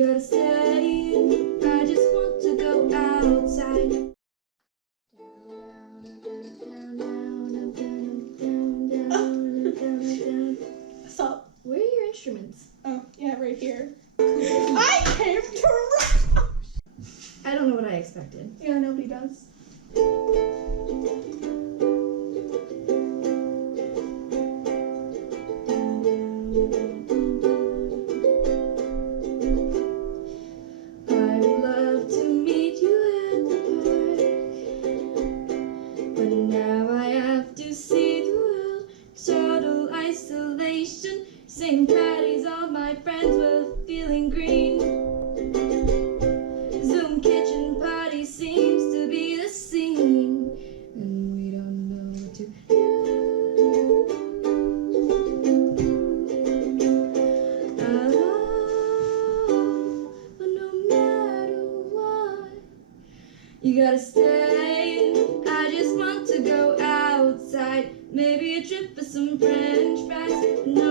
You gotta stay. I just want to go outside. So, where are your instruments? oh, yeah, right here. I came to I don't know what I expected. Yeah, nobody does. I would love to meet you at the park, but now I have to see the world. Total isolation. St. Patty's, all my friends were feeling green. Zoom kitchen party seems to be the scene, and we don't know what to do. I love, but no matter what, you gotta stay. I just want to go outside, maybe a trip for some French fries. No